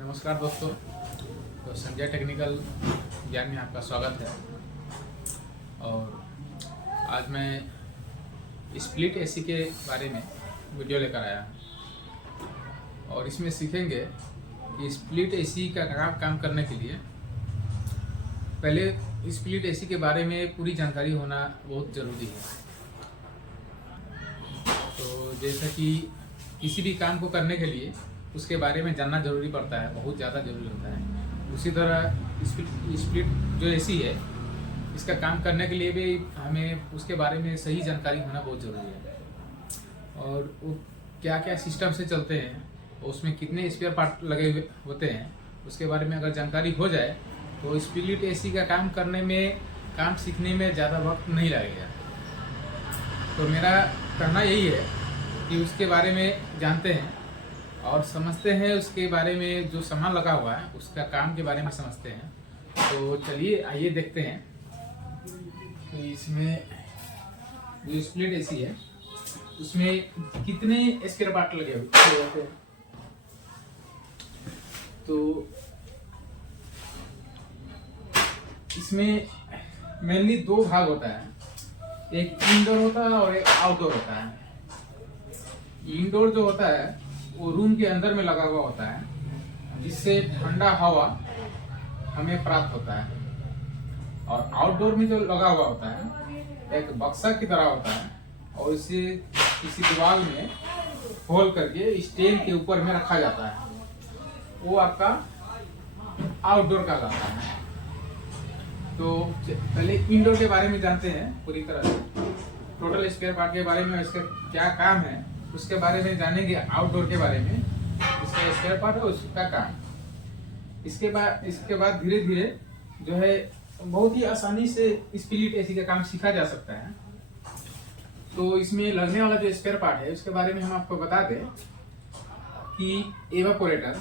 नमस्कार दोस्तों। तो संजय टेक्निकल ज्ञान में आपका स्वागत है। और आज मैं स्प्लिट एसी के बारे में वीडियो लेकर आया हूँ और इसमें सीखेंगे कि स्प्लिट एसी का काम करने के लिए पहले स्प्लिट एसी के बारे में पूरी जानकारी होना बहुत ज़रूरी है। तो जैसा कि किसी भी काम को करने के लिए उसके बारे में जानना जरूरी पड़ता है, बहुत ज़्यादा जरूरी होता है। उसी तरह स्प्लिट जो एसी है, इसका काम करने के लिए भी हमें उसके बारे में सही जानकारी होना बहुत ज़रूरी है। और वो क्या क्या सिस्टम से चलते हैं, उसमें कितने स्पेयर पार्ट लगे हुए होते हैं, उसके बारे में अगर जानकारी हो जाए तो स्प्लिट एसी का काम करने में, काम सीखने में ज़्यादा वक्त नहीं लगेगा। तो मेरा कहना यही है कि उसके बारे में जानते हैं और समझते हैं, उसके बारे में जो सामान लगा हुआ है उसका काम के बारे में समझते हैं। तो चलिए आइए देखते हैं कि इसमें जो स्प्लिट एसी है उसमें कितने स्पेयर पार्ट लगे हुए हैं। तो इसमें मेनली दो भाग होता है, एक इंडोर होता है और एक आउटडोर होता है। इंडोर जो होता है वो रूम के अंदर में लगा हुआ होता है, जिससे ठंडा हवा हमें प्राप्त होता है। और आउटडोर में जो लगा हुआ होता है एक बक्सा की तरह होता है और इसे किसी दीवार में खोल करके स्टैंड के ऊपर में रखा जाता है, वो आपका आउटडोर का कहलाता है। तो पहले इंडोर के बारे में जानते हैं पूरी तरह से, टोटल स्पेयर पार्ट के बारे में, इसका क्या काम है उसके बारे में जानेंगे। आउटडोर के बारे में, इसका स्पेयर पार्ट है उसका काम। इसके बाद धीरे धीरे जो है बहुत ही आसानी से स्प्लिट एसी का काम सीखा जा सकता है। तो इसमें लगने वाला जो स्पेयर पार्ट है उसके बारे में हम आपको बता दें कि एवापोरेटर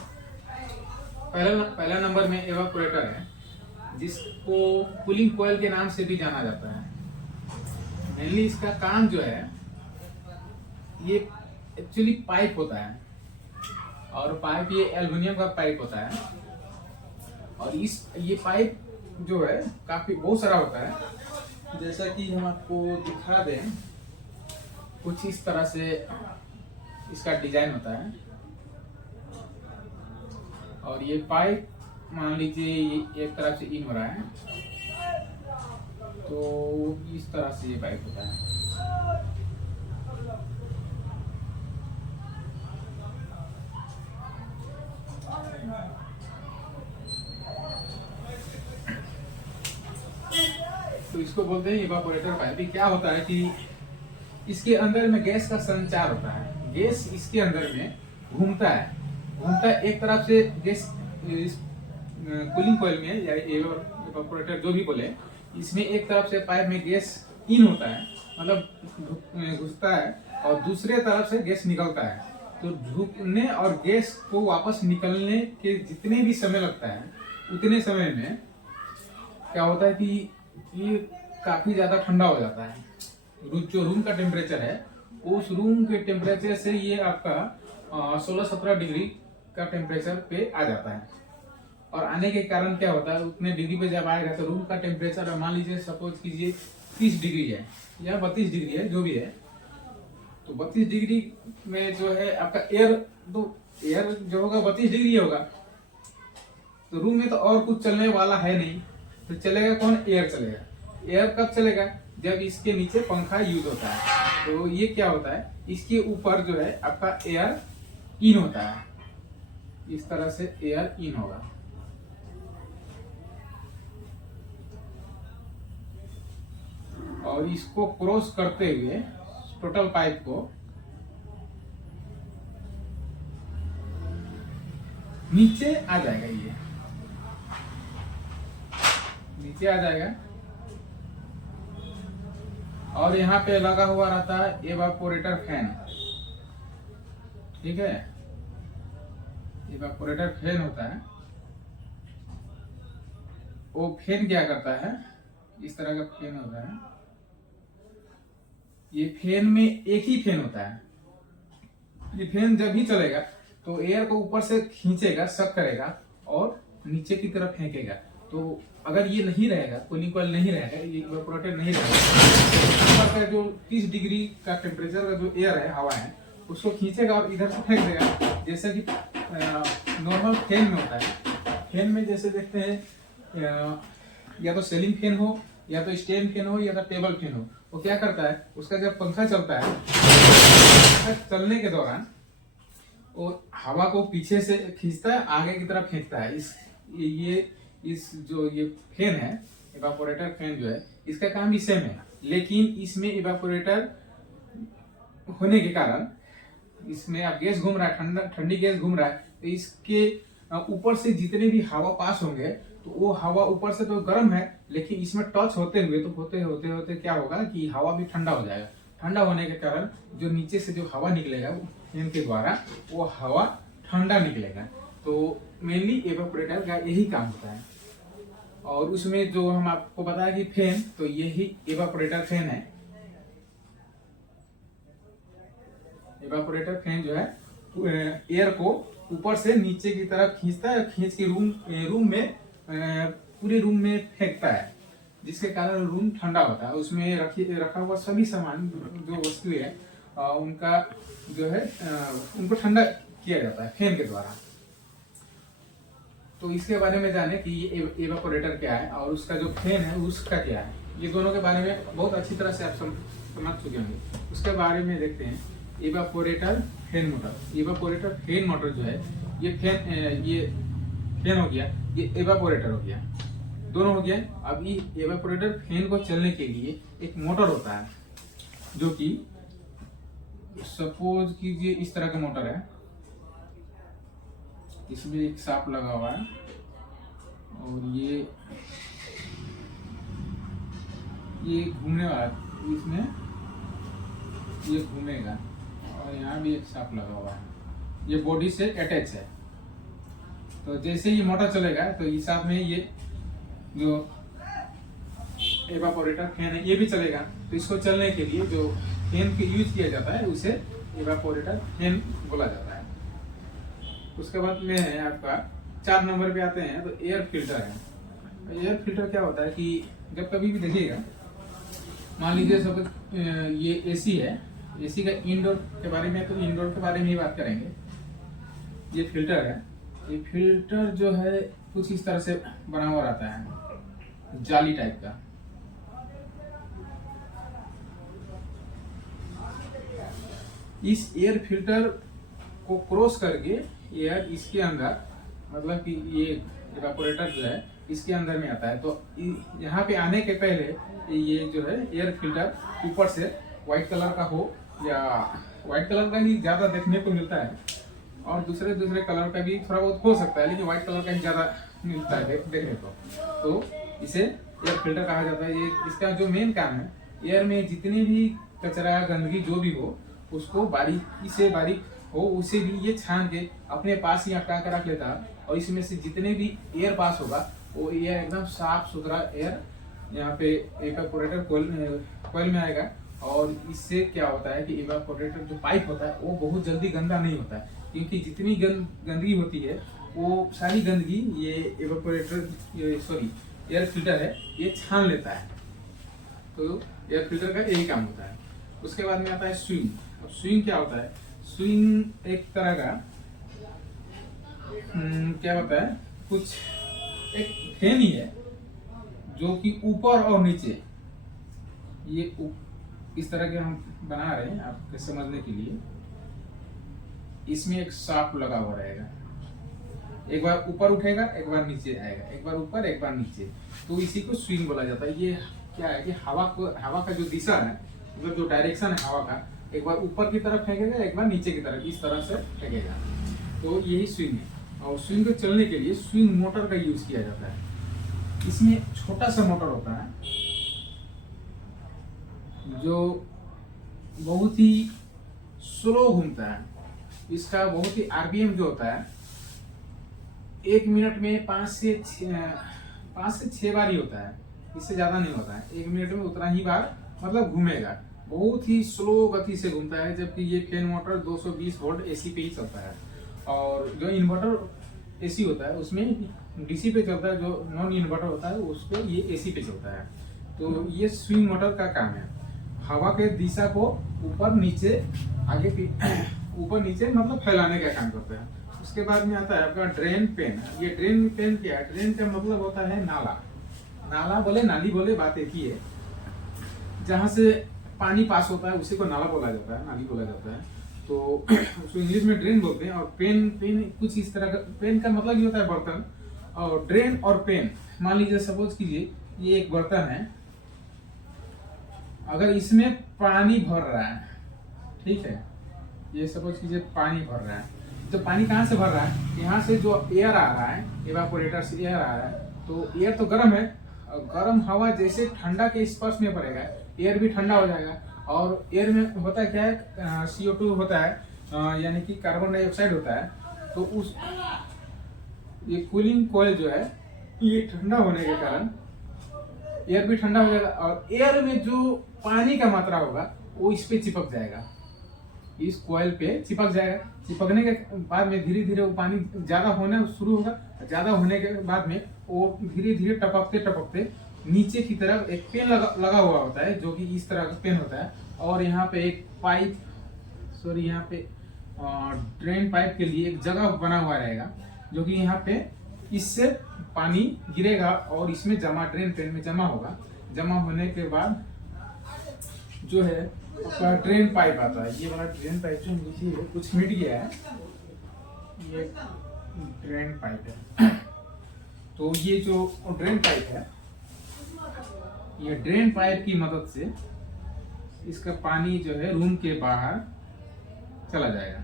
पहला नंबर में एवापोरेटर है, जिसको कूलिंग कॉइल के नाम से भी जाना जाता है। मेनली इसका काम जो है, ये एक्चुअली पाइप होता है और पाइप ये एल्युमिनियम का पाइप होता है। और ये पाइप जो है काफी बहुत सारा होता है। जैसा कि हम आपको दिखा दें, कुछ इस तरह से इसका डिजाइन होता है। और ये पाइप मान लीजिए एक तरफ से इन हो रहा है, तो इस तरह से ये पाइप होता है। तो इसको बोलते हैं इवापोरेटर पाइप। क्या होता है कि इसके अंदर में गैस का संचार होता है, गैस इसके अंदर में घूमता है एक तरफ से गैस कूलिंग कॉइल में या इवापोरेटर जो भी बोले, इसमें एक तरफ से पाइप में गैस इन होता है, मतलब घुसता है, और दूसरे तरफ से गैस निकलता है। तो ढुकने और गैस को वापस निकलने के जितने भी समय लगता है, उतने समय में क्या होता है कि ये काफी ज्यादा ठंडा हो जाता है। जो रूम का टेम्परेचर है, उस रूम के टेम्परेचर से ये आपका 16-17 डिग्री का टेम्परेचर पे आ जाता है। और आने के कारण क्या होता है, उतने डिग्री पे जब आएगा तो रूम का टेम्परेचर मान लीजिए, सपोज कीजिए 30 डिग्री है या 32 डिग्री है, जो भी है। तो 32 डिग्री में जो है आपका एयर जो होगा 32 डिग्री होगा। तो रूम में तो और कुछ चलने वाला है नहीं, तो चलेगा कौन? एयर चलेगा। एयर कब चलेगा? जब इसके नीचे पंखा यूज होता है। तो ये क्या होता है, इसके ऊपर जो है आपका एयर इन होता है, इस तरह से एयर इन होगा। और इसको क्रॉस करते हुए टोटल पाइप को नीचे आ जाएगा, ये नीचे आ जाएगा। और यहाँ पे लगा हुआ रहता है एवापोरेटर फैन, ठीक है। एवापोरेटर फैन होता है, वो फैन क्या करता है, इस तरह का फैन होता है। ये फैन में एक ही फैन होता है। ये फैन जब भी चलेगा तो एयर को ऊपर से खींचेगा, सक करेगा और नीचे की तरफ फेंकेगा। तो अगर ये नहीं रहेगा, कूलिंग कॉइल नहीं रहेगा, ये इवेपोरेटर नहीं रहेगा, ऊपर का जो 30 डिग्री का टेम्परेचर का जो एयर है, हवा है, उसको खींचेगा और इधर से फेंक देगा। जैसे कि नॉर्मल फैन में होता है। फैन में जैसे देखते हैं या तो सीलिंग फैन हो, या तो स्टैंड फैन हो, या तो टेबल फैन हो, वो क्या करता है, उसका जब पंखा चलता है, चलने के दौरान वो हवा को पीछे से खींचता है, आगे की तरफ फेंकता है। इस जो ये फैन है, इवेपोरेटर फैन जो है, इसका काम भी सेम है, लेकिन इसमें इवेपोरेटर होने के कारण इसमें अब गैस घूम रहा है, ठंडी गैस घूम रहा है, तो इसके ऊपर से जितने भी हवा पास होंगे, तो वो हवा ऊपर से तो गर्म है, लेकिन इसमें टच होते हुए तो होते क्या होगा कि हवा भी ठंडा हो जाएगा। ठंडा होने के कारण जो नीचे से जो हवा निकलेगा फैन के द्वारा, वो हवा ठंडा निकलेगा। तो मेनली इवेपोरेटर का यही काम होता है। और उसमें जो हम आपको बताया कि फैन, तो यही इवेपोरेटर फैन है। इवेपोरेटर फैन जो है एयर को ऊपर से नीचे की तरफ खींचता है, खींच के रूम में पूरे रूम में फेंकता है, जिसके कारण रूम ठंडा होता है। उसमें रखा हुआ सभी सामान जो वस्तुएं है, उनका जो है उनको ठंडा किया जाता है फैन के द्वारा। तो इसके बारे में जाने कि ये इवेपोरेटर क्या है और उसका जो फैन है उसका क्या है, ये दोनों के बारे में बहुत अच्छी तरह से आप समझ चुके होंगे। उसके बारे में देखते हैं evaporator fan motor. Evaporator fan motor जो है, ये फैन हो गया, ये इवेपोरेटर हो गया, दोनों हो गया। अब ये इवेपोरेटर फैन को चलने के लिए एक मोटर होता है, जो कि सपोज कीजिए इस तरह का मोटर है, इसमें एक सांप लगा हुआ है और ये घूमने वाला, इसमें ये घूमेगा और यहाँ भी एक सांप लगा हुआ है, ये बॉडी से अटैच है। तो जैसे ये मोटर चलेगा तो इस साथ में ये जो इवेपोरेटर फैन है ये भी चलेगा। तो इसको चलने के लिए जो फैन के यूज किया जाता है उसे इवेपोरेटर फैन बोला जाता है। उसके बाद में है आपका 4 नंबर पे आते हैं, तो एयर फिल्टर है। एयर फिल्टर क्या होता है कि जब कभी भी देखिएगा, मान लीजिए सब ये एसी है, एसी का इंडोर के बारे में, तो इंडोर के बारे में ही बात करेंगे। ये फिल्टर है, ये फिल्टर जो है कुछ इस तरह से बना हुआ रहता है, जाली टाइप का। इस एयर फिल्टर को क्रॉस करके एयर इसके अंदर, मतलब कि ये इवेपोरेटर जो है इसके अंदर में आता है। तो यहाँ पे आने के पहले ये जो है एयर फिल्टर ऊपर से व्हाइट कलर का हो, या व्हाइट कलर का ही ज्यादा देखने को मिलता है, और दूसरे कलर का भी थोड़ा बहुत हो सकता है, लेकिन व्हाइट कलर का ही ज्यादा मिलता है देखने को। तो इसे एयर फिल्टर कहा जाता है। ये इसका जो मेन काम है, एयर में जितनी भी कचरा गंदगी जो भी हो, उसको बारीकी से बारीक हो उसे भी ये छान के अपने पास ही अटका कर रख लेता है, और इसमें से जितने भी एयर पास होगा वो एयर एकदम साफ सुथरा एयर यहाँ पे इवेपोरेटर कॉइल में आएगा। और इससे क्या होता है कि इवेपोरेटर जो पाइप होता है वो बहुत जल्दी गंदा नहीं होता है, क्योंकि जितनी गंदगी होती है वो सारी गंदगी ये एयर फिल्टर है ये छान लेता है। तो एयर फिल्टर का यही काम होता है। उसके बाद में आता है स्विंग। अब स्विंग क्या होता है? स्विंग एक तरह का क्या होता है, कुछ एक फैन ही है जो कि ऊपर और नीचे ये इस तरह के हम बना रहे हैं आपके समझने के लिए। इसमें एक शाफ्ट लगा हुआ रहेगा, एक बार ऊपर उठेगा, एक बार नीचे आएगा, एक बार ऊपर एक बार नीचे, तो इसी को स्विंग बोला जाता है। ये क्या है कि हवा का जो दिशा है, मतलब जो डायरेक्शन है हवा का, एक बार ऊपर की तरफ फेंकेगा, एक बार नीचे की तरफ, इस तरह से फेंकेगा। तो यही स्विंग है। और स्विंग को चलने के लिए स्विंग मोटर का यूज किया जाता है। इसमें छोटा सा मोटर होता है जो बहुत ही स्लो घूमता है। इसका बहुत ही आरपीएम जो होता है 1 मिनट में 5 से 6 बार ही होता है, इससे ज्यादा नहीं होता है। 1 मिनट में उतना ही बार मतलब घूमेगा, बहुत ही स्लो गति से घूमता है। जबकि ये फैन मोटर 220 वोल्ट एसी पे ही चलता है। और जो इन्वर्टर एसी होता है उसमें डीसी पे चलता है, जो नॉन इन्वर्टर होता है उस पे ये एसी पे चलता है। तो ये स्विंग मोटर का काम है, हवा के दिशा को ऊपर नीचे आगे ऊपर नीचे मतलब फैलाने का काम करता है। उसके बाद में आता है आपका ड्रेन पेन। ये ड्रेन पेन क्या है? ड्रेन का मतलब होता है नाला, नाला बोले नाली बोले बात एक ही है। जहाँ से पानी पास होता है उसी को नाला बोला जाता है, नाली बोला जाता है। तो उसको इंग्लिश में ड्रेन बोलते हैं। और पेन पेन कुछ इस तरह का, पेन का मतलब ये होता है बर्तन। और ड्रेन और पेन, मान लीजिए सपोज कीजिए ये एक बर्तन है, अगर इसमें पानी भर रहा है, ठीक है, ये सपोज कीजिए पानी भर रहा है, तो पानी कहाँ से भर रहा है? यहाँ से जो एयर आ रहा है, इवापोरेटर से एयर आ रहा है, तो एयर तो गर्म है, गर्म हवा जैसे ठंडा के स्पर्श में पड़ेगा एयर भी ठंडा हो जाएगा। और एयर में होता क्या है, CO2 होता है, यानी कि कार्बन डाइऑक्साइड होता है। तो उस ये कूलिंग कॉइल जो है ये ठंडा होने के कारण एयर भी ठंडा हो जाएगा, और एयर में जो पानी का मात्रा होगा वो इस पे चिपक जाएगा, इस कॉइल पे चिपक जाएगा। चिपकने के बाद में धीरे धीरे वो पानी ज्यादा होना शुरू होगा, ज्यादा होने के बाद में वो धीरे धीरे टपकते टपकते नीचे की तरफ एक पेन लगा हुआ होता है, जो कि इस तरह का पेन होता है। और यहाँ पे एक पाइप, सॉरी यहाँ पे ड्रेन पाइप के लिए एक जगह बना हुआ रहेगा, जो कि यहाँ पे इससे पानी गिरेगा और इसमें जमा, ड्रेन पेन में जमा होगा। जमा होने के बाद जो है आपका ड्रेन पाइप आता है। ये वाला ड्रेन पाइप जो नीचे है कुछ मिट गया है, ये ड्रेन पाइप है। तो ये जो ड्रेन पाइप है, ये ड्रेन पाइप की मदद से इसका पानी जो है रूम के बाहर चला जाएगा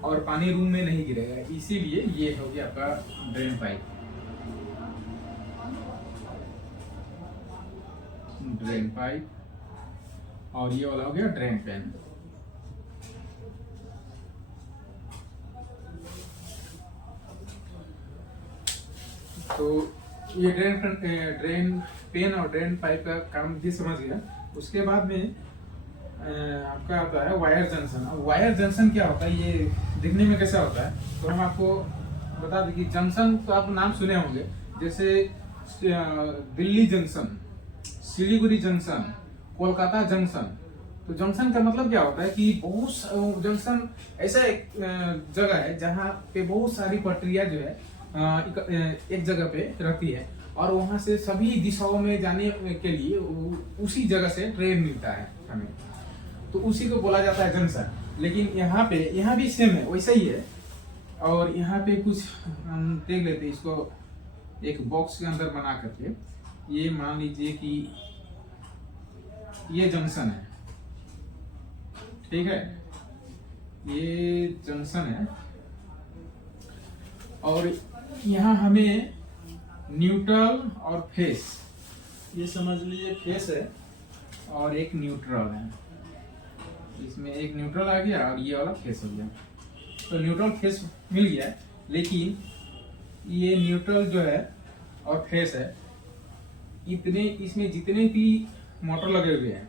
और पानी रूम में नहीं गिरेगा, इसीलिए ये हो गया आपका ड्रेन पाइप। ड्रेन पाइप और ये वाला हो गया ड्रेन पेन। तो ये ड्रेन पेन और ड्रेन पाइप का काम भी समझ गया। उसके बाद में आपका आता है वायर जंक्शन। अब वायर जंक्शन क्या होता है, ये दिखने में कैसा होता है, तो हम आपको बता दें कि जंक्शन तो आप नाम सुने होंगे, जैसे Delhi junction, Siliguri junction, Kolkata junction. तो जंक्शन का मतलब क्या होता है कि बहुत जंक्शन ऐसा एक जगह है जहाँ पे बहुत सारी पटरियां जो है एक जगह पे रहती है, और वहां से सभी दिशाओं में जाने के लिए उसी जगह से ट्रेन मिलता है हमें, तो उसी को बोला जाता है जंक्शन। लेकिन यहाँ भी सेम है, वैसा ही है। और यहाँ पे कुछ हम देख लेते हैं इसको एक बॉक्स के अंदर बना करके। ये मान लीजिए कि ये जंक्शन है, ठीक है, ये जंक्शन है, और यहाँ हमें न्यूट्रल और फेस, ये समझ लीजिए फेस है और एक न्यूट्रल है। इसमें एक न्यूट्रल आ गया और ये वाला फेस हो गया। तो न्यूट्रल फेस मिल गया, लेकिन ये न्यूट्रल जो है और फेस है, इसमें जितने भी मोटर लगे हुए हैं,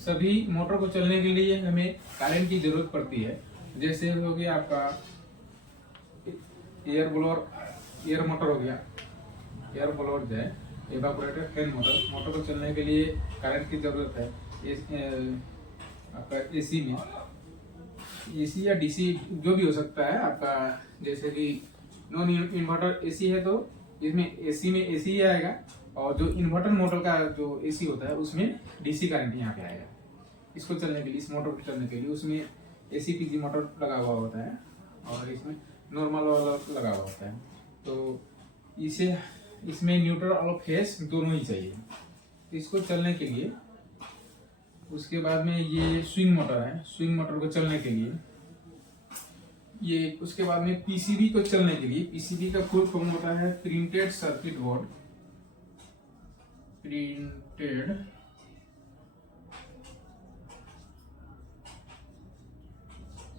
सभी मोटर को चलने के लिए हमें करंट की जरूरत पड़ती है। जैसे हो गया आपका एयर ब्लोअर, एयर मोटर हो गया, एयर ब्लोअर जो है, इवापोरेटर, फैन मोटर को चलने के लिए करंट की जरूरत है। आपका एसी में, एसी या डीसी जो भी हो सकता है आपका, जैसे कि नॉन इन्वर्टर एसी है तो इसमें एसी में एसी ही आएगा, और जो इन्वर्टर मोटर का जो एसी होता है उसमें डीसी करंट यहाँ पे आएगा। इसको चलने के लिए, इस मोटर को चलने के लिए उसमें एसीपीजी मोटर लगा हुआ होता है और इसमें नॉर्मल वाला लगा हुआ होता है। तो इसमें न्यूट्रल और फेस दोनों ही चाहिए इसको चलने के लिए। उसके बाद में ये स्विंग मोटर है, स्विंग मोटर को चलने के लिए ये। उसके बाद में पीसीबी को चलने के लिए, पीसीबी का फुल फॉर्म होता है printed circuit board, printed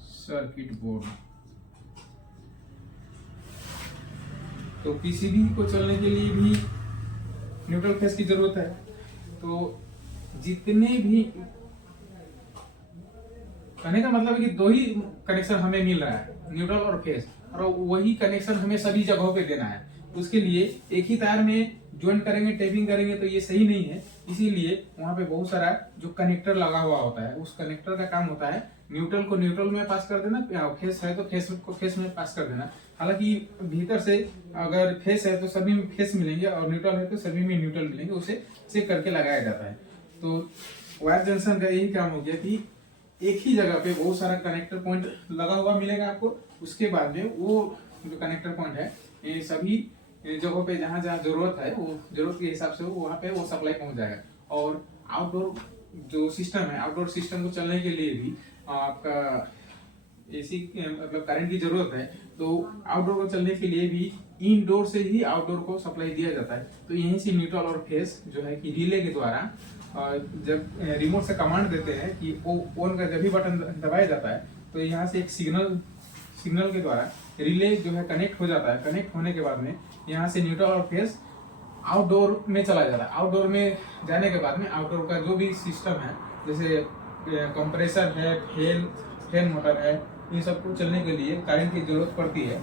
circuit board. तो पीसीबी को चलने के लिए भी न्यूट्रल फेस की जरूरत है। तो जितने भी कहने का मतलब है कि दो ही कनेक्शन हमें मिल रहा है, न्यूट्रल और फेस, और वही कनेक्शन हमें सभी जगहों पे देना है। उसके लिए एक ही तार में ज्वाइंट करेंगे, टेपिंग करेंगे तो ये सही नहीं है। इसीलिए वहाँ पे बहुत सारा जो कनेक्टर लगा हुआ होता है, उस कनेक्टर का काम होता है न्यूट्रल को न्यूट्रल में पास कर देना, फेस है तो फेस को फेस में पास कर देना। हालांकि भीतर से अगर फेस है तो सभी में फेस मिलेंगे और न्यूट्रल है तो सभी में न्यूट्रल मिलेंगे, उसे चेक करके लगाया जाता है। तो वायर जंक्शन का यही काम हो गया कि एक ही जगह पे बहुत सारा कनेक्टर पॉइंट लगा हुआ मिलेगा आपको। उसके बाद में वो जो कनेक्टर पॉइंट है, ये सभी जगहों पे जहाँ जहाँ जरूरत है, वो जरूरत के हिसाब से वहाँ पे वो सप्लाई पहुँच जाएगा। और आउटडोर जो सिस्टम है, आउटडोर सिस्टम को चलने के लिए भी आपका एसी मतलब करंट की जरूरत है। तो आउटडोर को चलने के लिए भी इनडोर से ही आउटडोर को सप्लाई दिया जाता है। तो यहीं से न्यूट्रल और फेस जो है कि रिले के द्वारा जब रिमोट से कमांड देते हैं कि ऑन का जब भी बटन दबाया जाता है तो यहाँ से एक सिग्नल के द्वारा रिले जो है कनेक्ट हो जाता है। कनेक्ट होने के बाद में यहाँ से न्यूट्रल और फेस आउटडोर में चला जाता है। आउटडोर में जाने के बाद में आउटडोर का जो भी सिस्टम है, जैसे कंप्रेसर है, फैन मोटर है, इन सबको चलने के लिए करंट की जरूरत पड़ती है,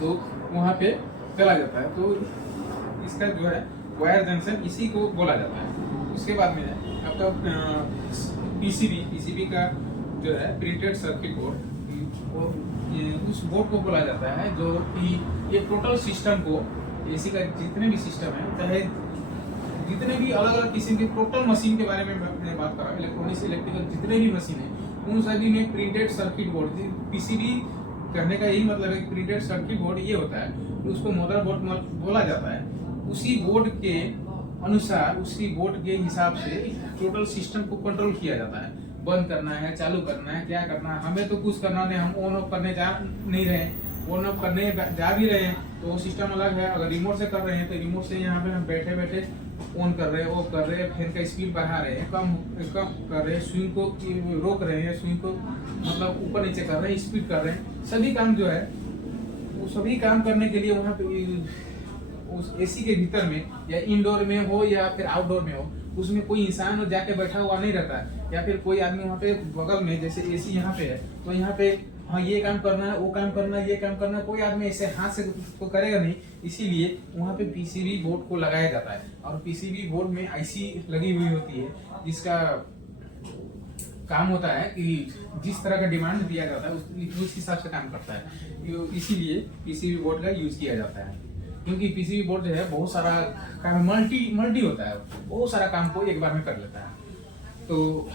तो वहाँ पे चला जाता है। तो इसका जो है वायर जंक्शन इसी को बोला जाता है। उसके बाद में आपका पीसीबी का जो है प्रिंटेड सर्किट बोर्ड, उस बोर्ड को बोला जाता है जो कि ये टोटल सिस्टम को, एसी का जितने भी सिस्टम है, चाहे जितने भी अलग अलग किस्म के टोटल मशीन के बारे में मैं बात कर रहा हूँ, इलेक्ट्रॉनिक्स इलेक्ट्रिकल जितने भी मशीन है उन सभी में प्रिंटेड सर्किट बोर्ड, पीसीबी कहने का यही मतलब है। प्रिंटेड सर्किट बोर्ड ये होता है, उसको मदरबोर्ड बोला जाता है। उसी बोर्ड के अनुसार, उसी बोर्ड के हिसाब से टोटल सिस्टम को कंट्रोल किया जाता है। बंद करना है, चालू करना है, क्या करना है, हमें तो कुछ करना नहीं, हम ऑन ऑफ करने जा नहीं रहे, ऑन ऑफ करने जा भी रहे हैं तो वो सिस्टम अलग है। अगर रिमोट से कर रहे हैं तो रिमोट से यहाँ पे हम बैठे बैठे ऑन कर रहे हैं, ऑफ कर रहे हैं, फैन का स्पीड बढ़ा रहे हैं, कम कर रहे हैं, स्विंग को रोक रहे हैं, स्विंग को मतलब ऊपर नीचे कर रहे हैं, स्पीड कर रहे हैं। सभी काम जो है वो सभी काम करने के लिए वहाँ पे उस एसी के भीतर में, या इंडोर में हो या फिर आउटडोर में हो, उसमें कोई इंसान जाके बैठा हुआ नहीं रहता है, या फिर कोई आदमी वहाँ पे बगल में, जैसे एसी यहाँ पे है तो यहाँ पे हाँ ये काम करना है, वो काम करना है, ये काम करना है, कोई आदमी ऐसे हाथ से तो करेगा नहीं। इसीलिए वहाँ पे पीसीबी बोर्ड को लगाया जाता है। और पीसीबी बोर्ड में आईसी लगी हुई होती है जिसका काम होता है कि जिस तरह का डिमांड दिया जाता है उस हिसाब से काम करता है। इसीलिए पीसीबी बोर्ड का यूज किया जाता है, क्योंकि पीसीबी बोर्ड जो है बहुत सारा काम मल्टी होता है, बहुत सारा काम को एक बार में कर लेता है। तो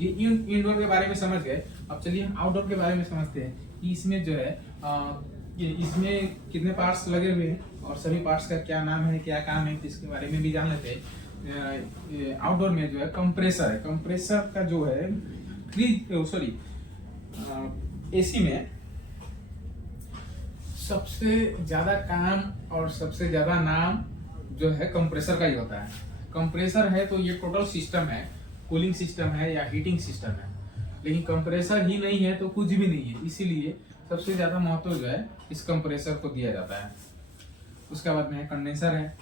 ये इंडोर के बारे में समझ गए। अब चलिए हम आउटडोर के बारे में समझते हैं कि इसमें जो है इसमें कितने पार्ट्स लगे हुए हैं और सभी पार्ट्स का क्या नाम है, क्या काम है, इसके बारे में भी जान लेते हैं। आउटडोर में जो है कंप्रेसर है। कंप्रेसर का जो है एसी में सबसे ज्यादा काम और सबसे ज्यादा नाम जो है कंप्रेसर का ही होता है। कंप्रेसर है तो ये टोटल सिस्टम है, कूलिंग सिस्टम है या हीटिंग सिस्टम है। लेकिन कंप्रेसर ही नहीं है तो कुछ भी नहीं है, इसीलिए सबसे ज्यादा महत्व जो है इस कंप्रेसर को दिया जाता है। उसके बाद में कंडेंसर है,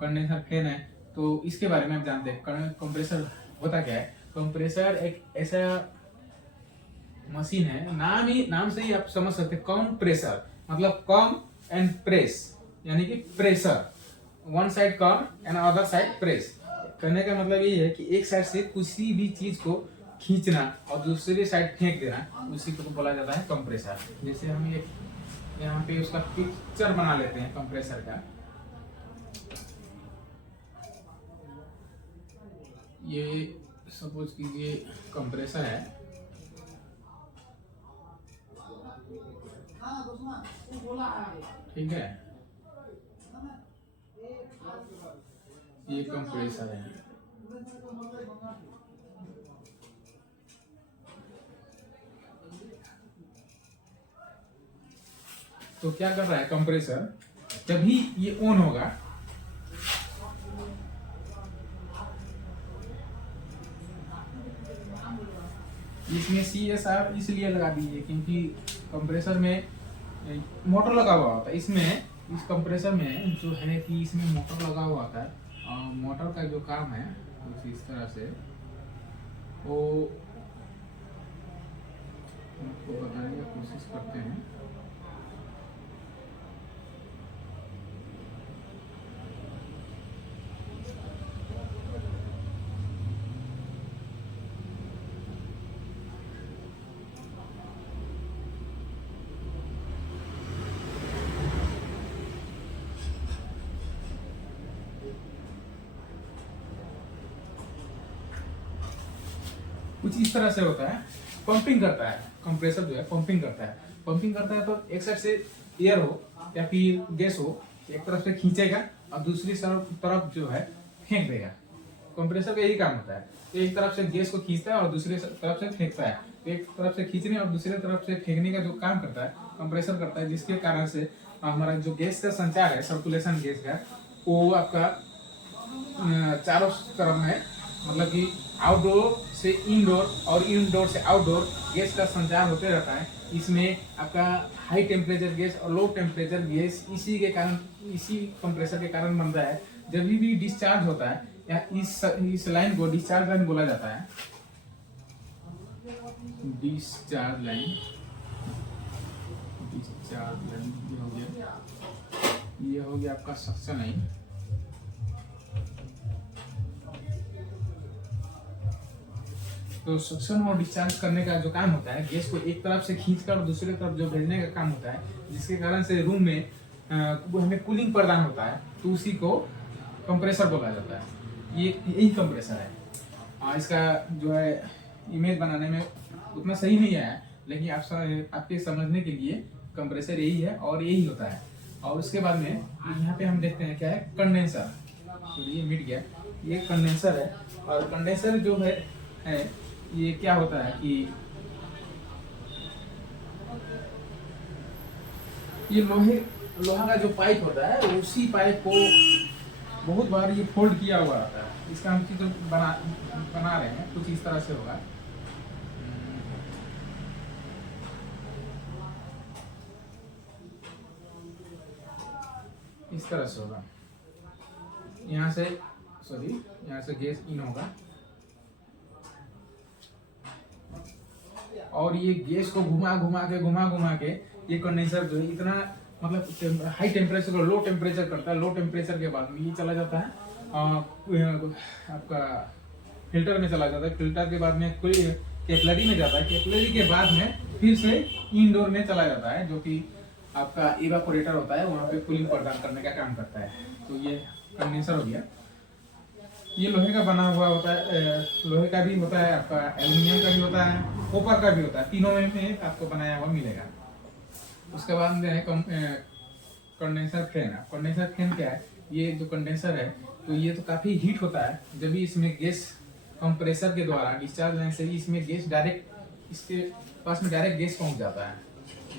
कंडेंसर फैन है। तो इसके बारे में आप जानते हैं कंप्रेसर होता क्या है। कंप्रेसर एक ऐसा मशीन है, नाम से ही आप समझ सकते हैं, कंप्रेसर मतलब कम एंड प्रेस, यानी कि pressure, one side come and other side press. कहने का मतलब ये है कि एक साइड से किसी भी चीज को खींचना और दूसरी साइड फेंक देना, उसी को बोला जाता है कंप्रेसर। जैसे हम ये यहाँ पे उसका पिक्चर बना लेते हैं कंप्रेसर का। ये सपोज कीजिए कंप्रेसर है, ठीक है, ये कंप्रेसर है। तो क्या कर रहा है कंप्रेसर, जब भी ये ऑन होगा इसमें CSR इसलिए लगा दीजिए क्योंकि कंप्रेसर में मोटर लगा हुआ होता है। इसमें इस कंप्रेसर में जो है कि इसमें मोटर लगा हुआ होता है। मोटर का जो काम है कुछ इस तरह से, वो आपको बताने की कोशिश करते हैं। कुछ इस तरह से होता है, पंपिंग करता है, कंप्रेसर जो है पंपिंग करता है। पंपिंग करता है तो एक साइड से एयर हो या फिर गैस हो, एक तरफ से खींचेगा और दूसरी तरफ जो है फेंक देगा। कंप्रेसर का यही काम होता है, तो एक तरफ से गैस को खींचता है और दूसरी तरफ से फेंकता है। तो एक तरफ से खींचने और दूसरी तरफ से फेंकने का जो काम करता है कंप्रेसर करता है, जिसके कारण से हमारा जो गैस का संचार है, सर्कुलेशन गैस का, वो आपका चारों तरफ में, मतलब कि आउटडोर से इंडोर और इंडोर से आउटडोर गैस का संचार होते रहता है। इसमें आपका हाई टेम्परेचर गैस और लो टेम्परेचर गैस इसी के कारण, इसी कंप्रेसर के कारण बनता है। जब भी डिस्चार्ज होता है या इस लाइन को डिस्चार्ज लाइन बोला जाता है। डिस्चार्ज लाइन, डिस्चार्ज लाइन ये हो गया, ये हो गया आपका सक्शन लाइन। तो सक्शन और डिस्चार्ज करने का जो काम होता है, गैस को एक तरफ से खींचकर दूसरी तरफ जो भेजने का काम होता है, जिसके कारण से रूम में हमें कूलिंग प्रदान होता है, तो उसी को कंप्रेसर बोला जाता है। ये यही कंप्रेसर है। इसका जो है इमेज बनाने में उतना सही नहीं आया, लेकिन आपके समझने के लिए कंप्रेसर यही है और यही होता है। और उसके बाद में यहाँ पे हम देखते हैं क्या है, कंडेंसर। तो ये मिट गया, ये कंडेंसर है। और कंडेंसर जो है ये क्या होता है कि ये लोहा का जो पाइप होता है, उसी पाइप को बहुत बार ये फोल्ड किया हुआ रहता है। इसका हम चित्र बना रहे हैं, कुछ इस तरह से होगा। इस तरह से होगा, यहाँ से गैस इन होगा और ये गैस को घुमा घुमा के ये कंडेंसर जो है इतना, मतलब हाई टेम्परेचर को लो टेम्परेचर करता है। लो टेम्परेचर के बाद में ये चला जाता है आपका फिल्टर में चला जाता है। फिल्टर के बाद में कोई कैपिलरी में जाता है। कैपिलरी के बाद में फिर से इंडोर में चला जाता है, जो कि आपका इवापोरेटर होता है, वहाँ पे कूलिंग प्रदान करने का काम करता है। तो ये कंडेंसर हो गया। ये लोहे का बना हुआ होता है, लोहे का भी होता है, आपका एल्यूमिनियम का भी होता है, कॉपर का भी होता है। तीनों में आपको बनाया हुआ मिलेगा। उसके बाद में है कंडेंसर फैन। कंडेंसर फैन क्या है, ये जो कंडेंसर है तो ये तो काफी हीट होता है। जब भी इसमें गैस कंप्रेसर के द्वारा डिस्चार्ज लाइन से ही इसमें गैस डायरेक्ट इसके पास में डायरेक्ट गैस पहुंच जाता है।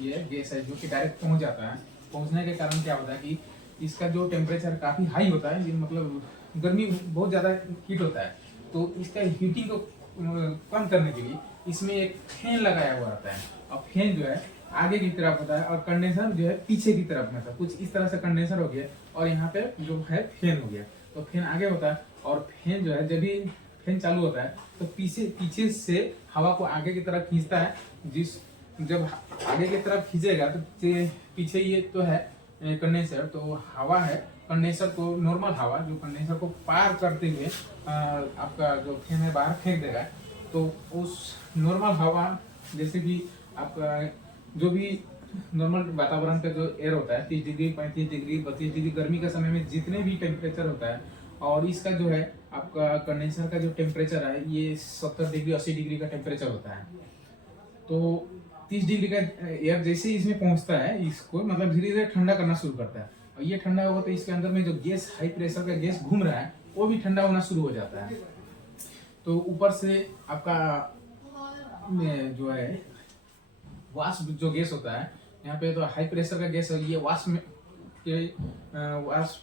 ये गैस है जो कि डायरेक्ट पहुंच जाता है। पहुंचने के कारण क्या होता है कि इसका जो टेम्परेचर काफी हाई होता है, मतलब गर्मी बहुत ज्यादा हीट होता है, तो इसका हीटिंग को कम करने के लिए इसमें एक फैन लगाया हुआ रहता है। और फैन जो है आगे की तरफ होता है और कंडेंसर जो है पीछे की तरफ में था। कुछ इस तरह से कंडेंसर हो गया और यहाँ पे जो है फैन हो गया। तो फैन आगे होता है और फैन जो है जब भी फैन चालू होता है तो पीछे से हवा को आगे की तरफ खींचता है। जब आगे की तरफ खींचेगा तो पीछे ये तो है कंडेंसर, तो हवा है कंडेंसर को, नॉर्मल हवा जो कंडेंसर को पार करते हुए आपका जो फैन है बाहर फेंक देगा। तो उस नॉर्मल हवा, जैसे कि आपका जो भी नॉर्मल वातावरण का जो एयर होता है 30 डिग्री 35 डिग्री 32 डिग्री गर्मी के समय में जितने भी टेम्परेचर होता है, और इसका जो है आपका कंडेंसर का जो टेम्परेचर है ये 70 डिग्री 80 डिग्री का टेम्परेचर होता है। तो 30 डिग्री का एयर जैसे ही इसमें पहुंचता है, इसको मतलब धीरे धीरे ठंडा करना शुरू करता है। और ये ठंडा होगा तो इसके अंदर में जो गैस, हाई प्रेशर का गैस घूम रहा है, वो भी ठंडा होना शुरू हो जाता है। तो ऊपर से आपका जो है वाष्प जो गैस होता है, यहाँ पे तो हाई प्रेशर का गैस है, ये वाष्प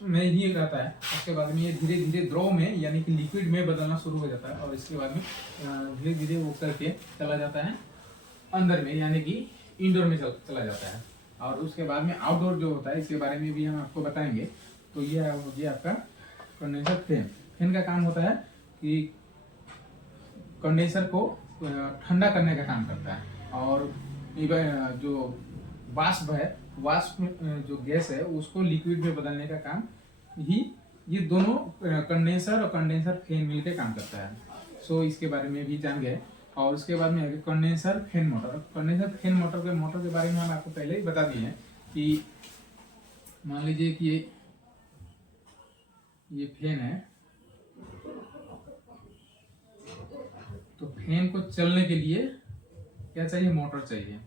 में ही रहता है। उसके बाद में ये धीरे धीरे द्रव में यानी कि लिक्विड में बदलना शुरू हो जाता है और इसके बाद में धीरे धीरे वो करके चला जाता है अंदर में, यानी कि इंडोर में चला जाता है। और उसके बाद में आउटडोर जो होता है, इसके बारे में भी हम आपको बताएंगे। तो ये हो गया आपका कंडेंसर फैन। फैन का काम होता है कि कंडेंसर को ठंडा करने का काम करता है। और जो वाष्प है, वाष्प जो गैस है उसको लिक्विड में बदलने का काम ही ये दोनों कंडेंसर और कंडेंसर फैन मिलकर काम करता है। सो इसके बारे में भी जान गए। और उसके बाद में condenser fan motor. Condenser fan motor के बारे में हम आपको पहले ही बता दिए हैं कि मान लीजिए कि ये फैन है, तो फैन को चलने के लिए क्या चाहिए? मोटर चाहिए।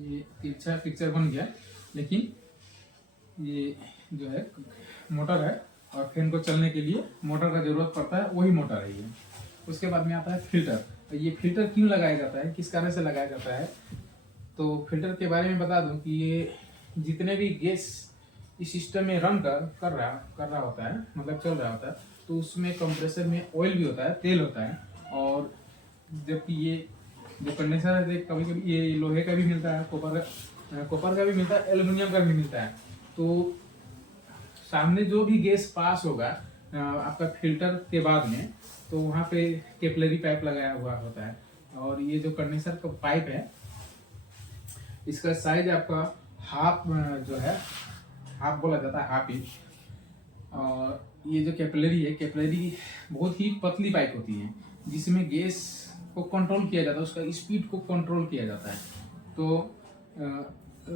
ये तिरछा पिक्चर बन गया, लेकिन ये जो है मोटर है और फैन को चलने के लिए मोटर का जरूरत पड़ता है, वही मोटर है ये। उसके बाद में आता है फिल्टर। तो ये फिल्टर क्यों लगाया जाता है, किस कारण से लगाया जाता है? तो फिल्टर के बारे में बता दूं कि ये जितने भी गैस इस सिस्टम में रन कर रहा होता है, मतलब चल रहा होता है, तो उसमें कंप्रेसर में ऑयल भी होता है, तेल होता है। और जबकि ये जो कंडेंसर है, कभी कभी ये लोहे का भी मिलता है, कॉपर का भी मिलता है, एल्युमिनियम का भी मिलता है। तो सामने जो भी गैस पास होगा आपका फिल्टर के बाद में, तो वहाँ पे कैपिलरी पाइप लगाया हुआ होता है। और ये जो कंडेंसर का पाइप है, इसका साइज आपका हाफ जो है, हाफ बोला जाता है, हाफ इंच। और ये जो कैपिलरी बहुत ही पतली पाइप होती है, जिसमें गैस को कंट्रोल किया जाता है, उसका स्पीड को कंट्रोल किया जाता है। तो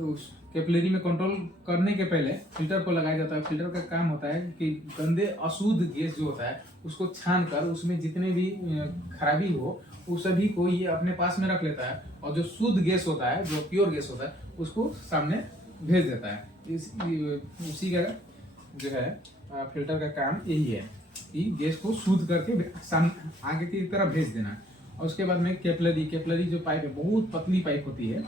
उस कैपिलरी में कंट्रोल करने के पहले फिल्टर को लगाया जाता है। फिल्टर का काम होता है कि गंदे अशुद्ध गैस जो होता है उसको छान कर उसमें जितने भी खराबी हो उस सभी को ये अपने पास में रख लेता है, और जो शुद्ध गैस होता है, जो प्योर गैस होता है, उसको सामने भेज देता है। उसी का जो है फिल्टर का काम यही है कि गैस को शुद्ध करके आगे की तरफ भेज देना। और उसके बाद में कैपिलरी जो पाइप है, बहुत पतली पाइप होती है।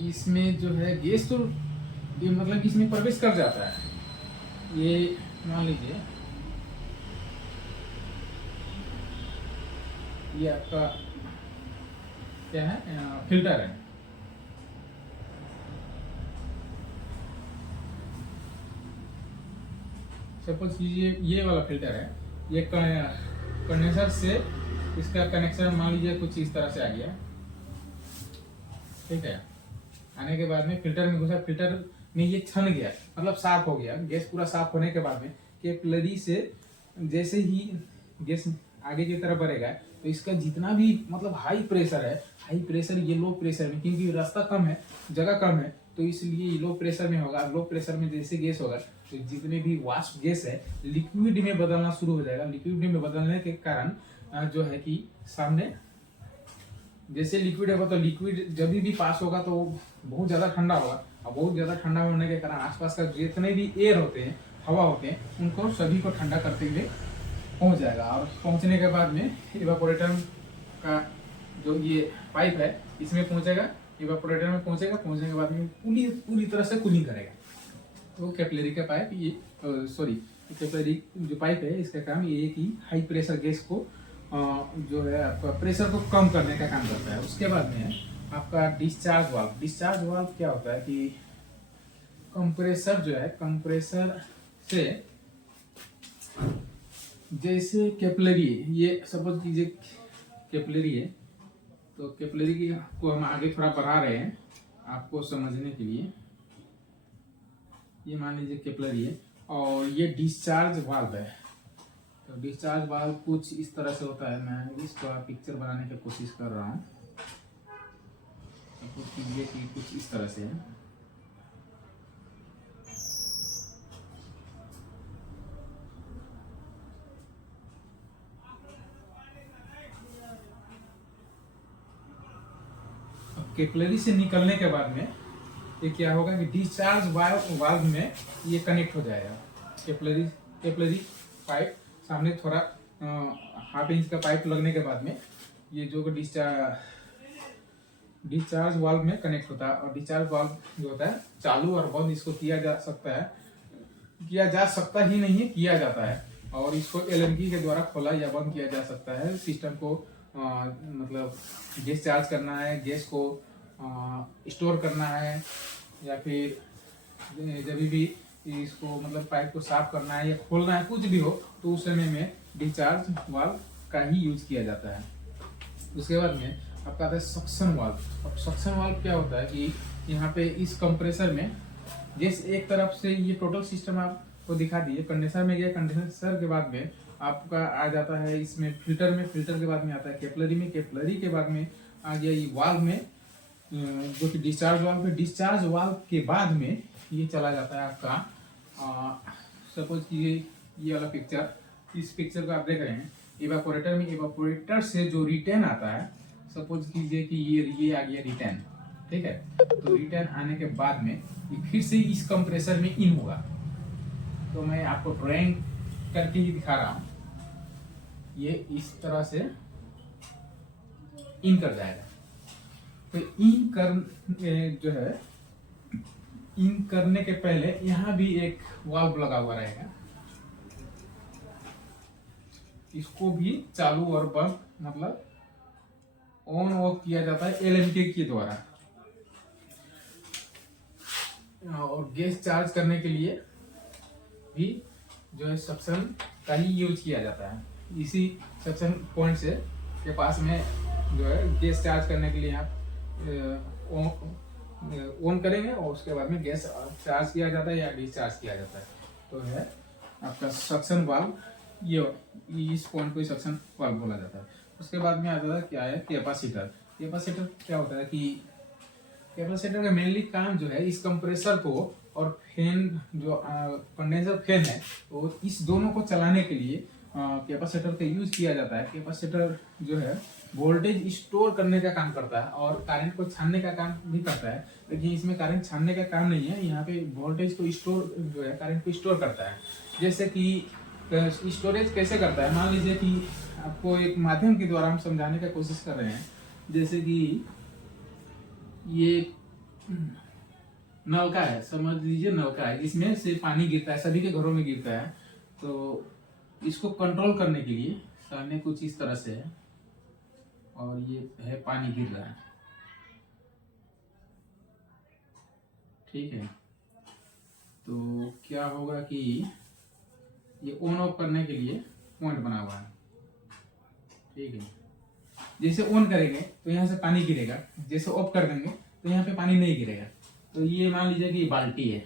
इसमें जो है गैस तो ये मतलब कि इसमें प्रवेश कर जाता है। ये मान लीजिए ये आपका क्या है, फिल्टर है। सपोज कीजिए ये वाला फिल्टर है, ये कंडेंसर से इसका कनेक्शन मान लीजिए कुछ इस तरह से आ गया, ठीक है। आने के बाद में फिल्टर में घुसा, फिल्टर में ये छन गया, मतलब साफ हो गया। गैस पूरा साफ होने के बाद में कैपिलरी से जैसे ही गैस आगे की तरफ बढ़ेगा, तो इसका जितना भी मतलब हाई प्रेशर है, हाई प्रेशर ये लो प्रेशर में, क्योंकि रास्ता कम है, जगह कम है, तो इसलिए ये लो प्रेशर में होगा। लो प्रेशर में जैसे गैस होगा, तो जितने भी वाष्प गैस है लिक्विड में बदलना शुरू हो जाएगा। लिक्विड में बदलने के कारण जो है कि सामने जैसे लिक्विड होगा, तो लिक्विड जब भी पास होगा तो बहुत ज्यादा ठंडा होगा, और बहुत ज्यादा ठंडा होने के कारण आसपास का जितने भी एयर होते हैं, हवा होते हैं, उनको सभी को ठंडा करते हुए पहुंच जाएगा। और पहुंचने के बाद में इवापोरेटर का जो ये पाइप है इसमें पहुंचेगा, इवापोरेटर में पहुंचेगा, पहुंचने के बाद में पूरी तरह से कूलिंग करेगा। तो कैपिलरी का पाइप ये कैपिलरी जो पाइप है, इसका काम ये है कि हाई प्रेशर गैस को जो है आपका प्रेशर को कम करने का काम करता है। उसके बाद में आपका डिस्चार्ज वाल्व। डिस्चार्ज वाल्व क्या होता है कि कंप्रेसर जो है, कंप्रेसर से जैसे कैपिलरी है, ये सपोज कीजिए कैपिलरी है, तो कैपिलरी को हम आगे थोड़ा बढ़ा रहे हैं आपको समझने के लिए। ये मान लीजिए कैपिलरी है, और ये डिस्चार्ज वाल्व है। तो डिस्चार्ज वाल्व कुछ इस तरह से होता है। मैं इसका पिक्चर बनाने की कोशिश कर रहा हूँ। कीजिए कि कुछ इस तरह से है। कैपिलरी से निकलने के बाद में ये क्या होगा कि डिस्चार्ज वाल्व में ये कनेक्ट हो जाएगा। कैपिलरी पाइप सामने थोड़ा हाफ इंच का पाइप लगने के बाद में ये जो डिस्चार्ज वाल्व में कनेक्ट होता है। और डिस्चार्ज वाल्व जो होता है चालू और बंद इसको किया जा सकता ही नहीं है, किया जाता है। और इसको एलएमटी के द्वारा खोला या बंद किया जा सकता है। सिस्टम को मतलब गैस चार्ज करना है, गैस को स्टोर करना है, या फिर जब भी इसको मतलब पाइप को साफ करना है या खोलना है, कुछ भी हो, तो उस समय में डिस्चार्ज वाल्व का ही यूज किया जाता है। उसके बाद में आपका आता है सक्शन वाल्व। अब सक्शन वाल्व क्या होता है कि यहाँ पे इस कंप्रेसर में जैसे एक तरफ से ये टोटल सिस्टम आपको दिखा दिए, कंडेंसर में गया, कंडेंसर के बाद में आपका आ जाता है इसमें फिल्टर में, फिल्टर के बाद में आता है कैपिलरी में, कैपिलरी के बाद में आ गया ये वाल्व में, जो कि डिस्चार्ज वाल्व है। डिस्चार्ज वाल्व के बाद में ये चला जाता है आपका, सपोज कि ये वाला पिक्चर, इस पिक्चर को आप देख रहे हैं इवापोरेटर में, इवापोरेटर से जो रिटर्न आता है, सपोज कीजिए कि ये आ गया रिटर्न, ठीक है। तो रिटर्न आने के बाद में ये फिर से इस कंप्रेसर में इन होगा। तो मैं आपको ड्राइंग करके ही दिखा रहा हूँ। ये इस तरह से इन कर जाएगा। तो इन कर जो है, इन करने के पहले यहाँ भी एक वाल्व लगा हुआ रहेगा, इसको भी चालू और बंद मतलब ऑन ऑफ किया जाता है एलएमके के द्वारा। और गैस चार्ज करने के लिए भी जो है सक्शन का ही यूज किया जाता है। इसी सक्शन पॉइंट से के पास में जो है गैस चार्ज करने के लिए आप ऑन करेंगे और उसके बाद में गैस चार्ज किया जाता है या डिस्चार्ज किया जाता है। तो है आपका सक्शन वाल्व, ये इस पॉइंट को सक्शन वाल्व बोला जाता है। उसके बाद में आता है क्या है कैपेसिटर। कैपेसिटर क्या होता है कि कैपेसिटर का मेनली काम जो है इस कंप्रेसर को और फैन जो कंडेंसर फैन है, तो इस दोनों को चलाने के लिए कैपेसिटर का यूज किया जाता है। कैपेसिटर जो है वोल्टेज स्टोर करने का काम करता है और करंट को छानने का काम भी करता है, लेकिन इसमें करंट छानने का काम नहीं है। यहाँ पे वोल्टेज को स्टोर जो है करंट को स्टोर करता है। जैसे कि स्टोरेज कैसे करता है, मान लीजिए कि आपको एक माध्यम के द्वारा हम समझाने का कोशिश कर रहे हैं। जैसे कि ये नलका है, समझ लीजिए नलका है, इसमें से पानी गिरता है, सभी के घरों में गिरता है। तो इसको कंट्रोल करने के लिए सामने कुछ इस तरह से है और ये है पानी गिर रहा है, ठीक है। तो क्या होगा कि ये ऑन ऑफ करने के लिए पॉइंट बना हुआ है, ठीक है। जैसे ऑन करेंगे तो यहाँ से पानी गिरेगा, जैसे ऑफ कर देंगे तो यहाँ पे पानी नहीं गिरेगा। तो ये मान लीजिए कि बाल्टी है,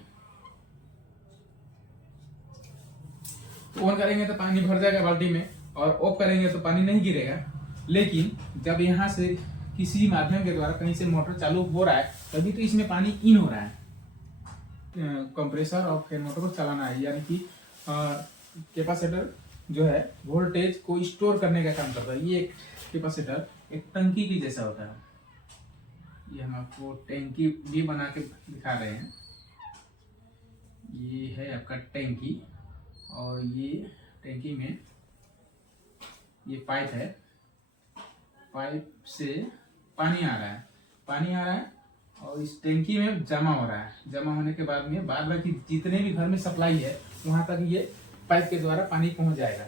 तो ऑन करेंगे तो पानी भर जाएगा बाल्टी में और ऑफ करेंगे तो पानी नहीं गिरेगा। लेकिन जब यहाँ से किसी माध्यम के द्वारा कहीं से मोटर चालू हो रहा है तभी तो इसमें पानी इन हो रहा है। कंप्रेसर और फैन मोटर को चलाना है, यानी कि कैपेसिटर जो है वोल्टेज को स्टोर करने का काम करता है। ये एक कैपेसिटर एक टंकी की जैसा होता है। ये हम आपको टैंकी भी बना के दिखा रहे हैं। ये है आपका टैंकी और ये टैंकी में ये पाइप है, पाइप से पानी आ रहा है और इस टैंकी में जमा हो रहा है। जमा होने के बाद में बाद बाकी जितने भी घर में सप्लाई है वहां तक ये पाइप के द्वारा पानी पहुंच जाएगा।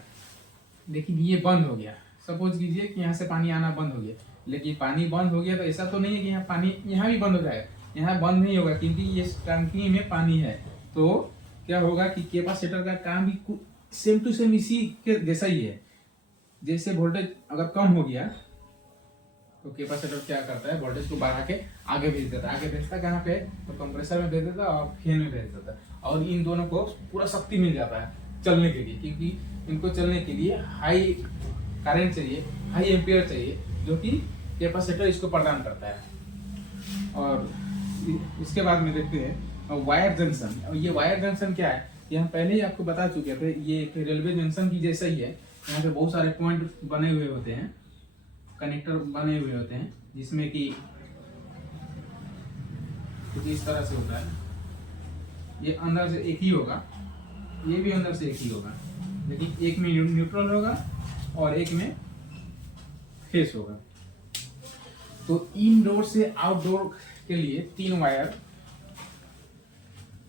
लेकिन ये बंद हो गया, सपोज कीजिए कि यहाँ से पानी आना बंद हो गया, लेकिन पानी बंद हो गया तो ऐसा तो नहीं है कि यहाँ पानी यहाँ भी बंद हो जाएगा। यहाँ बंद नहीं होगा क्योंकि ये टंकी में पानी है। तो क्या होगा कि कैपेसिटर का काम भी सेम टू सेम इसी के जैसा ही है। जैसे वोल्टेज अगर कम हो गया तो कैपेसिटर क्या करता है, वोल्टेज को बढ़ा के आगे भेज देता है। आगे भेजता कहाँ पे, तो कंप्रेसर में भेज देता और फैन में भेज देता और इन दोनों को पूरा शक्ति मिल जाता है चलने के लिए, क्योंकि इनको चलने के लिए हाई करंट चाहिए, हाई एम्पियर चाहिए, जो कि कैपेसिटर इसको प्रदान करता है। और इसके बाद में देखते हैं वायर जंक्शन। और ये वायर जंक्शन क्या है, ये हम पहले ही आपको बता चुके थे। ये एक रेलवे जंक्शन की जैसा ही है। यहाँ पे बहुत सारे पॉइंट बने हुए होते हैं, कनेक्टर बने हुए होते हैं, जिसमें कि कुछ इस तरह से होता है। ये अंदर से एक ही होगा, ये भी अंदर से एक ही होगा, लेकिन एक में न्यूट्रल होगा और एक में फेस होगा। तो इनडोर से आउटडोर के लिए 3 वायर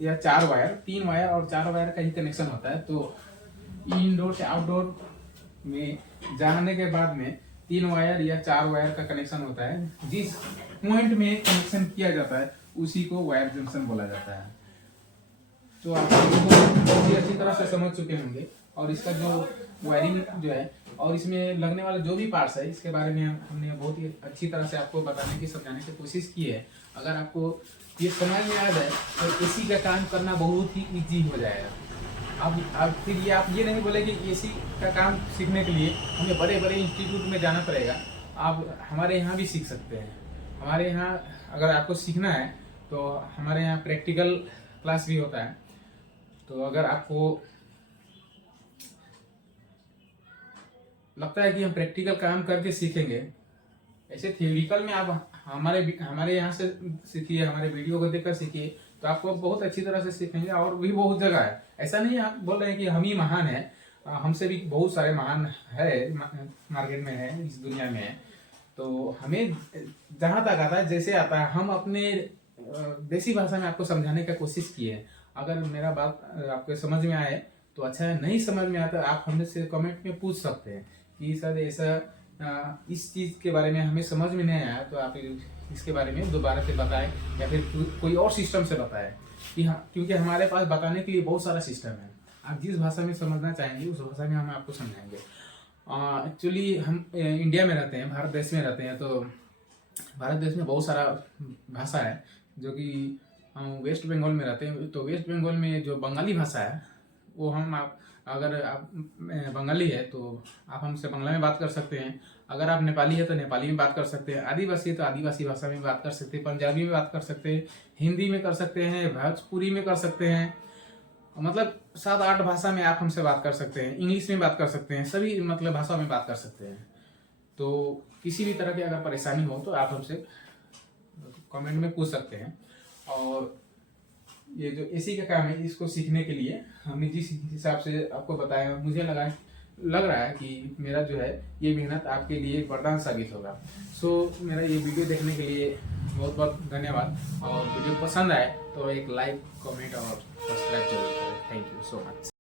या 4 वायर, 3 वायर और 4 वायर का ही कनेक्शन होता है। तो इनडोर से आउटडोर में जाने के बाद में 3 वायर या 4 वायर का कनेक्शन होता है। जिस पॉइंट में कनेक्शन किया जाता है उसी को वायर जंक्शन बोला जाता है। तो आप इसको बहुत ही अच्छी तरह से समझ चुके होंगे। और इसका जो वायरिंग जो है और इसमें लगने वाला जो भी पार्ट्स है इसके बारे में हमने बहुत ही अच्छी तरह से आपको बताने की समझाने की कोशिश की है। अगर आपको ये समझ में आ जाए तो एसी का काम करना बहुत ही इजी हो जाएगा। अब फिर ये आप ये नहीं बोले कि एसी का काम सीखने के लिए हमें बड़े बड़े इंस्टीट्यूट में जाना पड़ेगा। आप हमारे यहाँ भी सीख सकते हैं। हमारे यहाँ अगर आपको सीखना है तो हमारे यहाँ प्रैक्टिकल क्लास भी होता है। तो अगर आपको लगता है कि हम प्रैक्टिकल काम करके सीखेंगे, ऐसे थियोरिकल में आप हमारे यहाँ से सीखिए, हमारे वीडियो को देखकर सीखिए, तो आपको बहुत अच्छी तरह से सीखेंगे। और भी बहुत जगह है, ऐसा नहीं आप बोल रहे हैं कि हम ही महान है, हमसे भी बहुत सारे महान है मार्केट में है, इस दुनिया में है। तो हमें जहाँ तक आता है, जैसे आता है, हम अपने देसी भाषा में आपको समझाने का कोशिश किए। अगर मेरा बात आपको समझ में आए तो अच्छा है, नहीं समझ में आता आप हमसे कमेंट में पूछ सकते हैं कि सर ऐसा इस चीज़ के बारे में हमें समझ में नहीं आया, तो आप इसके बारे में दोबारा से बताएं या फिर कोई और सिस्टम से बताएं कि हाँ, क्योंकि हमारे पास बताने के लिए बहुत सारा सिस्टम है। आप जिस भाषा में समझना चाहेंगे उस भाषा में हम आपको समझाएंगे। एक्चुअली हम इंडिया में रहते हैं, भारत देश में रहते हैं, तो भारत देश में बहुत सारा भाषा है। जो कि हम वेस्ट बंगाल में रहते हैं, तो वेस्ट बंगाल में जो बंगाली भाषा है वो अगर आप बंगाली है तो आप हमसे बांग्ला में बात कर सकते हैं। अगर आप नेपाली है तो नेपाली में बात कर सकते हैं। आदिवासी है तो आदिवासी भाषा में बात कर सकते हैं। पंजाबी में बात कर सकते हैं, हिंदी में कर सकते हैं, भोजपुरी में कर सकते हैं। मतलब 7-8 भाषा में आप हमसे बात कर सकते हैं। इंग्लिश में बात कर सकते हैं, सभी मतलब भाषा में बात कर सकते हैं। तो किसी भी तरह की अगर परेशानी हो तो आप हमसे कमेंट में पूछ सकते हैं। और ये जो एसी का काम है इसको सीखने के लिए हमने जिस हिसाब से आपको बताया, मुझे लग रहा है कि मेरा जो है ये मेहनत आपके लिए वरदान साबित होगा। सो मेरा ये वीडियो देखने के लिए बहुत बहुत धन्यवाद। और वीडियो पसंद आए तो एक लाइक, कमेंट और सब्सक्राइब जरूर करें। Thank you so much.